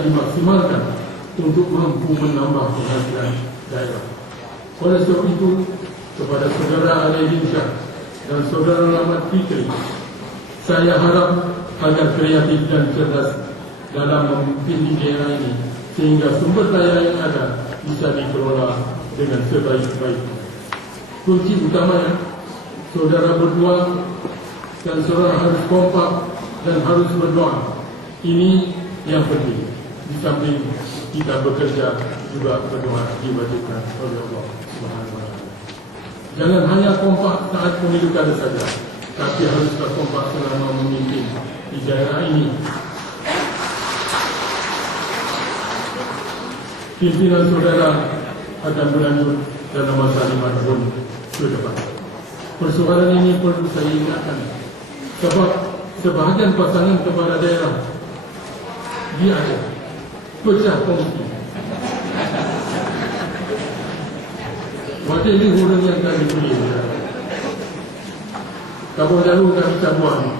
dimaksimalkan untuk mampu menambah penghasilan daerah. Oleh sebab itu, kepada saudara Ali Shah dan saudara Rahmat Fikri, saya harap agar kreatif dan cerdas dalam memimpin di daerah ini, sehingga sumber daya yang ada bisa dikelola dengan sebaik-baiknya. Kunci utamanya, saudara berdua dan saudara harus kompak dan harus berdoa. Ini yang penting. Di samping kita bekerja juga berdoa diwajibkan oleh Allah Subhanahu wa Ta'ala. Jangan hanya kompak saat pemilu kada saja, tapi haruslah kompak selama memimpin di daerah ini. Pimpinan saudara akan berlanjut dalam masa 5 tahun ke depan. Persoalan ini perlu saya ingatkan, sebab sebahagian pasangan kepala daerah dia ada pecah kongsi. Wakil ini huruf yang kami beri. Kapal jalur kami cabuan.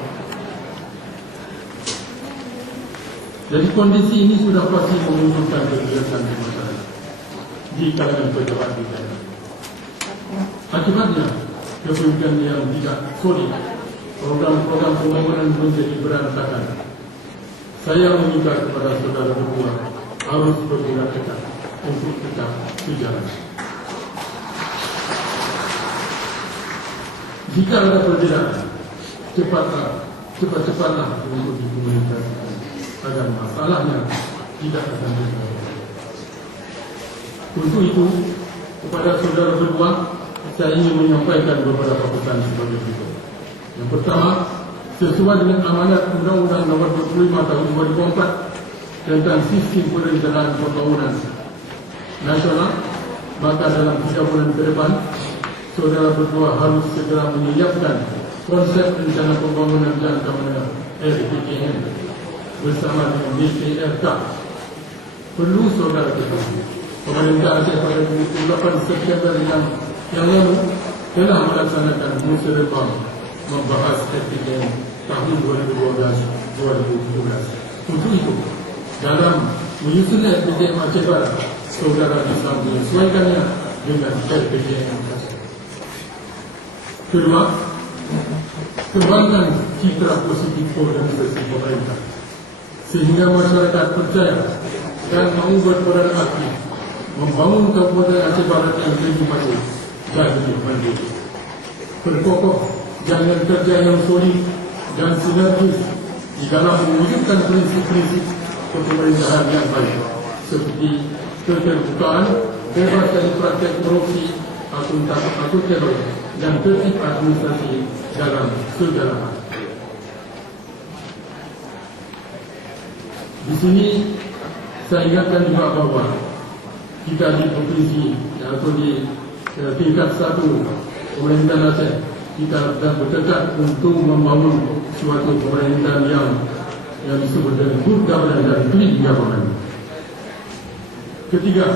Jadi kondisi ini sudah pasti menunjukkan kegiatan di masyarakat di kalangan pejabat di daerah. Akibatnya, kepemimpinan yang tidak solid, program-program pembangunan menjadi berantakan. Saya meminta kepada saudara berdua harus bergerak ketat untuk tetap berjalan. Jika ada perbedaan, cepat-cepatlah untuk dikomunikasikan agar masalahnya tidak akan berlalu. Untuk itu, kepada saudara berdua, saya ingin menyampaikan beberapa pesan sebagai berikut. Yang pertama, sesuai dengan amanat Undang-Undang Nomor 25 Tahun 2004 tentang Sistem Perencanaan Pembangunan Nasional, maka dalam 3 bulan ke depan, saudara berdua harus segera menyiapkan konsep rencana pembangunan jangka menengah RPJM bersama dengan BPRK. Perlu saudara ketahui, pemerintah Aceh pada 28 September yang lalu telah melaksanakan musyawarah membahas RPJM tahun 2012-2017. Untuk itu, dalam menyusun RPJM Aceh Barat, saudara bisa menyesuaikannya dengan RPJM Aceh. Kedua, kembangkan citra positif organisasi pemerintah sehingga masyarakat percaya dan mau berperan aktif membangun Kabupaten Aceh Barat yang lebih maju dan lebih mandiri. Berkokoh jalan kerja yang solid dan sinergis di dalam mewujudkan prinsip-prinsip kepemerintahan yang baik seperti keterbukaan, bebas dari praktek korupsi, akuntabel dan tertib administrasi dalam segala hal. Di sini saya ingatkan juga bahawa kita di provinsi atau di tingkat 1 pemerintahan Aceh, kita sedang bertekad untuk membangun suatu pemerintahan yang disebut dengan good governance dan clean governance. Ketiga,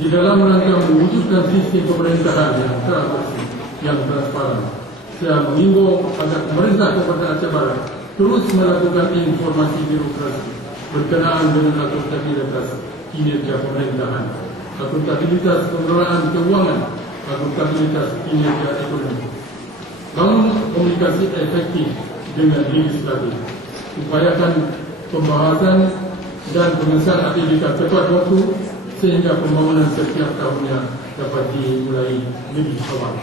di dalam rangka mewujudkan sistem pemerintahan yang transparan, saya mengimbau agar pemerintah Kabupaten Aceh Barat terus melakukan informasi birokrasi berkenaan dengan akuntabilitas kinerja pemerintahan, akuntabilitas pengelolaan keuangan, akuntabilitas kinerja ekonomi. Bangun komunikasi efektif dengan legislatif, upayakan pembahasan dan pengesahan aktivitas tepat waktu sehingga pembangunan setiap tahunnya dapat dimulai lebih awal.